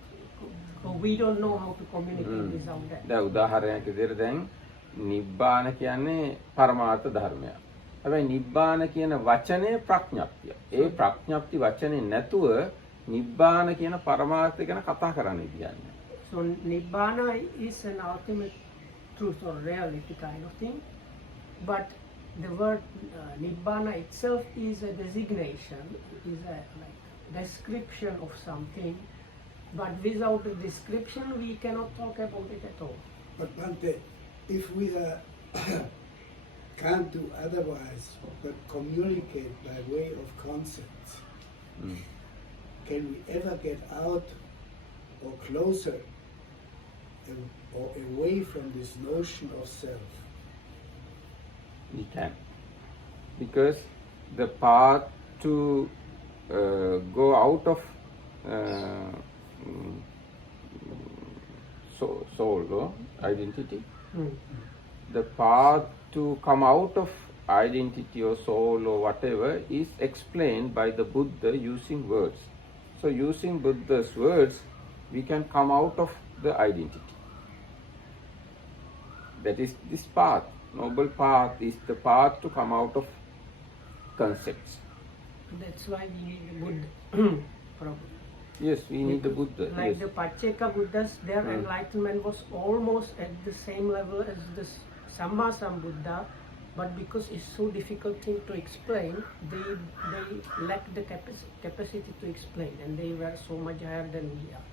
or we don't know how to communicate without that. දැන් උදාහරණයක් විදිහට දැන් නිබ්බාන කියන්නේ පරමාර්ථ ධර්මයක්. හැබැයි නිබ්බාන කියන වචනේ ප්‍රඥප්තිය. ඒ ප්‍රඥප්ති වචනේ නැතුව නිබ්බාන කියන පරමාර්ථය ගැන කතා කරන්න කියන්නේ. So nibbana is an ultimate truth or reality kind of thing, but the word nibbana itself is a designation, is a like description of something, but without a description we cannot talk about it at all. But Bante, if we can't do otherwise but communicate by way of concepts, can we ever get out or closer or away from this notion of self? We can. Because the path to go out of soul or identity, the path to come out of identity or soul or whatever is explained by the Buddha using words. So using Buddha's words, we can come out of the identity. That is this path. Noble path is the path to come out of concepts. That's why we need the Buddha. Probably. Yes, we need the Buddha. Like Yes. the Pacceka Buddhas, their enlightenment was almost at the same level as the Samma Sambuddha, but because it's so difficult thing to explain, they lack the capacity to explain, and they were so much higher than we are.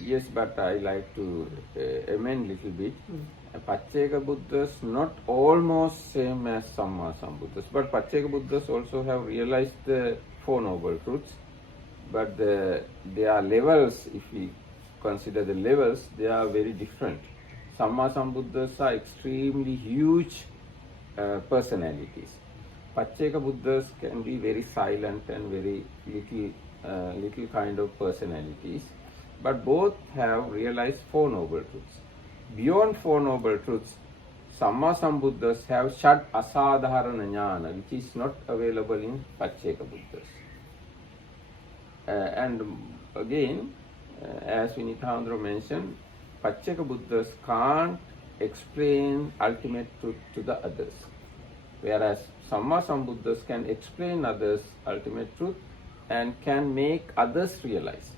Yes, but I like to amend little bit. Pacceka Buddhas not almost same as Samma Sambuddhas, but Pacceka Buddhas also have realized the Four Noble Truths, but their levels, if we consider the levels, they are very different. Samma Sambuddhas are extremely huge personalities. Pacceka Buddhas can be very silent and very little kind of personalities, but both have realized Four Noble Truths. Beyond Four Noble Truths, Samma Sambuddhas have Shad Asadharana Jnana, which is not available in Pacceka Buddhas. And again, as Vinithandra mentioned, Pacceka Buddhas can't explain ultimate truth to the others, whereas Samma Sambuddhas can explain others ultimate truth and can make others realize.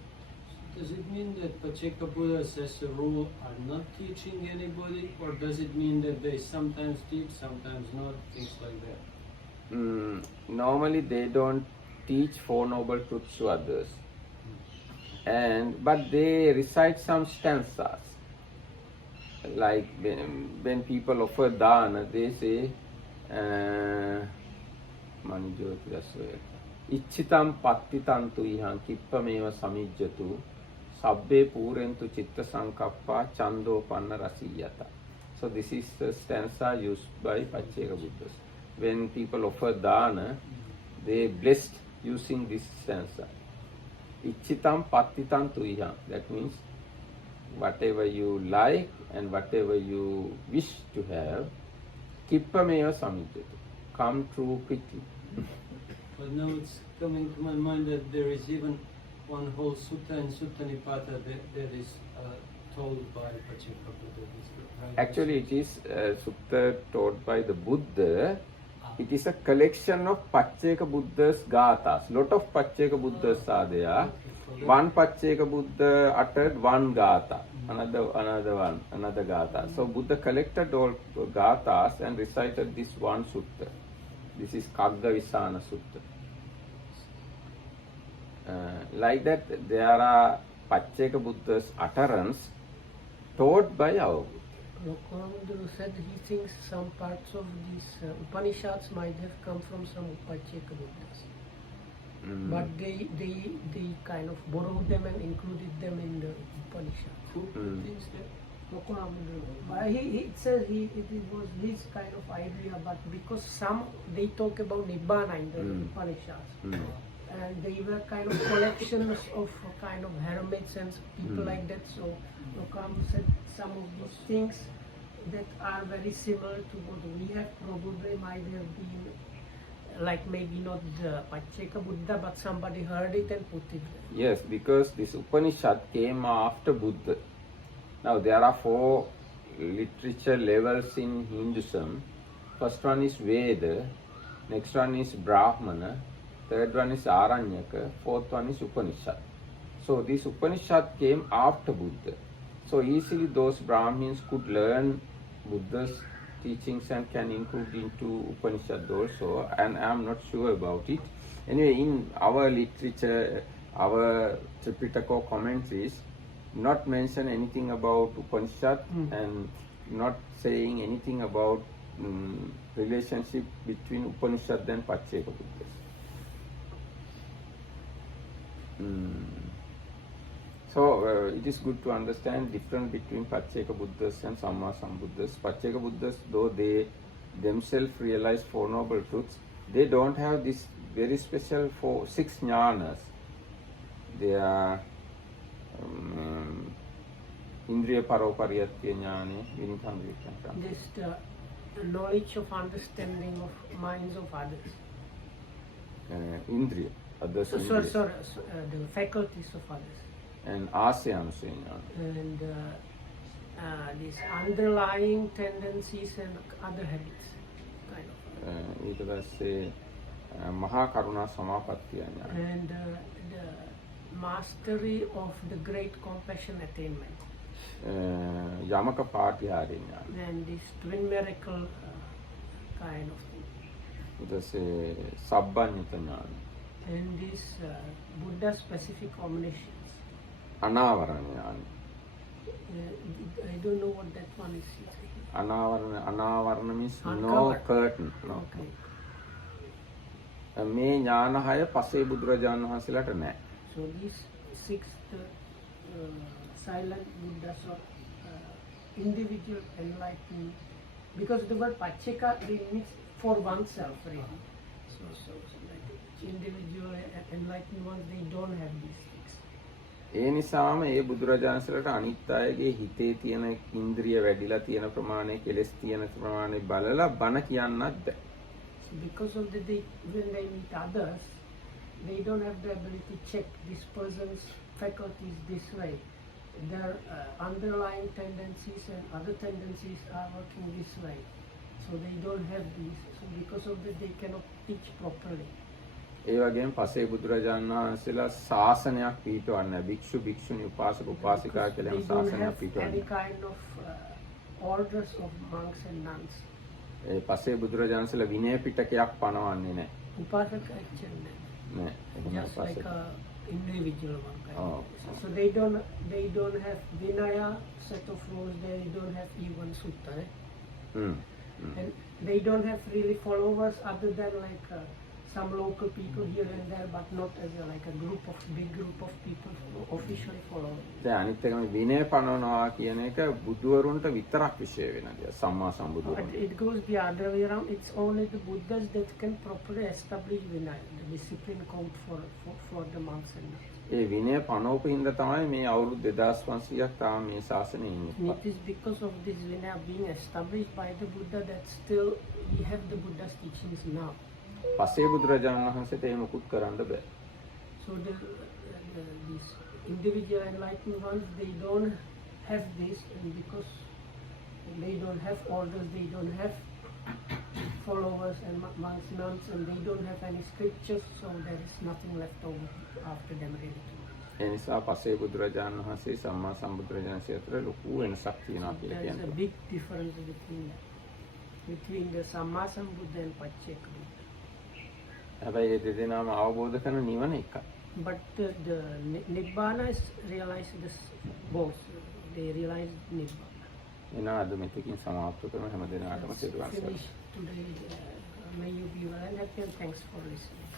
Does it mean that Pacceka Buddhas as a rule are not teaching anybody, or does it mean that they sometimes teach, sometimes not, things like that? Normally they don't teach Four Noble Truths to others, but they recite some stanzas. Like when people offer dana, they say, Ichchitam pattitantu ihan kippameva samijjatu sabbe purentu chitta sankappa chando panna rasiyata. So this is the stanza used by Pacceka Buddhas. When people offer dana, they blessed using this stanza. Ichchitam pattitantu ihan. That means whatever you like and whatever you wish to have, kippameva samijjatu. Come true quickly. But now it's coming to my mind that there is even one whole sutta in Sutta Nipata that is told by Pacceka Buddha. Right? Actually, it is a sutta taught by the Buddha. It is a collection of Pacceka Buddha's gathas. Lot of Pacceka Buddhas are there. One Pacceka Buddha uttered one gatha, another one, another gatha. So Buddha collected all gathas and recited this one sutta. This is Kaggavisana Sutta. Like that, there are Pacceka Buddha's utterance taught by our Buddha. Lokoramudra said he thinks some parts of these Upanishads might have come from some Pacceka Buddhas. But they kind of borrowed them and included them in the Upanishads. Who thinks that? But he says it was his kind of idea, but because some they talk about Nibbana in the Upanishads, and they were kind of collections of kind of hermits and people like that. So Lokam said some of these things that are very similar to what we have probably might have been like maybe not the Pacceka Buddha, but somebody heard it and put it there. Yes, because this Upanishad came after Buddha. Now there are 4 literature levels in Hinduism. First one is Veda, next one is Brahmana, third one is Aranyaka, fourth one is Upanishad. So this Upanishad came after Buddha. So easily those Brahmins could learn Buddha's teachings and can include into Upanishad also, and I am not sure about it. Anyway, in our literature, our Tripitaka commentaries, not mention anything about Upanishad and not saying anything about relationship between Upanishad and Pacceka Buddhas. So it is good to understand difference between Pacceka Buddhas and Samma Sambuddhas. Pacceka Buddhas, though they themselves realize 4 noble truths, they don't have this very special 6 jnanas. They are Indriya Paropariyatya Jnane, This the knowledge of understanding of minds of others. Indriya, others. Sorry, the faculties of others. And Asyanusaya Jnana. And these underlying tendencies and other habits, kind of. ඊට පස්සේ මහා කරුණා සමාපත්තිය ඥාන. And the mastery of the great compassion attainment. යමක පාටිහාරය ඥාන. And this twin miracle kind of thing. ඊට පස්සේ සබ්බඤ්ඤත ඥාන. And this Buddha specific omniscience. අනාවරණ ඥාන. I don't know what that one is. අනාවරණ means no Uncovered. curtain. No. Okay. මේ ඥාන 6 පසේ බුදුරජාණන් වහන්සේලාට නැහැ. So these 6 silent Buddhas or individual enlightenment, because the word Pacceka means for oneself really. So like individual enlightened ones, they don't have these 6. ඒ නිසාම ඒ බුදුරජාණන්සලට අනිත් අයගේ හිතේ තියෙන ඉන්ද්‍රිය වැඩිලා තියෙන ප්‍රමාණය කෙලස් තියෙන ප්‍රමාණය බලලා බණ කියන්නත් බෑ. So because of the when they meet others, they don't have the ability to check this person's faculties this way. Their underlying tendencies and other tendencies are working this way. So they don't have these. So because of that, they cannot teach properly. ඒ වගේම පසේ බුදුරජාණන් වහන්සේලා ශාසනයක් පිටවන්නේ නැහැ. භික්ෂු භික්ෂුණී උපාසක උපාසිකා කියලා They යන don't ශාසනයක් have any පිටවන්නේ. kind of orders of monks and nuns. ඒ පසේ බුදුරජාණන් වහන්සේලා විනය පිටකයක් පනවන්නේ නැහැ. Upasaka actually, නෑ. එහෙම just like උපාසක. a individual one kind. Oh. So they don't have Vinaya set of rules. They don't have even Sutta. Hmm. And they don't have really followers other than like some local people here and there, but not as like a big group of people who officially follow. දැන් අනිත් එක මේ විනය පනවනවා කියන එක බුදුවරුන්ට විතරක් විශේෂ වෙන දෙයක්. සම්මා But සම්බුදුවරුන්ට. it goes the other way around. It's only the Buddhas that can properly establish Vinaya, the discipline code for the monks and nuns. ඒ විනය පනවපු හින්දා තමයි මේ අවුරුදු 2500ක් තාම මේ ශාසනයේ And ඉන්නේ. it is because of this Vinaya being established by the Buddha that still we have the Buddha's teachings now. පසේ බුදුරජාණන් වහන්සේට ඒ මුකුත් කරන්න බෑ. So these individual enlightened ones, they don't have this, and because they don't have orders, they don't have followers and monks, nuns, and they don't have any scriptures, so there is nothing left over after them really. ඒ නිසා පසේ බුදුරජාණන් වහන්සේ සම්මා සම්බුදුරජාණන්සේ අතර ලොකු වෙනසක් තියෙනවා කියලා There is a කියනවා. big difference between the Samma Sambuddha and Pacceka Buddha. හැබැයි ඒ දෙදෙනාම අවබෝධ කරන නිවන එකයි. But the Nibbana is realized both. They realize Nibbana. එහෙනම් අද මෙතකින් සමාප්ත කරන හැම දිනකටම සිදුවන්සර්. Finish today. May you be well and happy, and thanks for listening.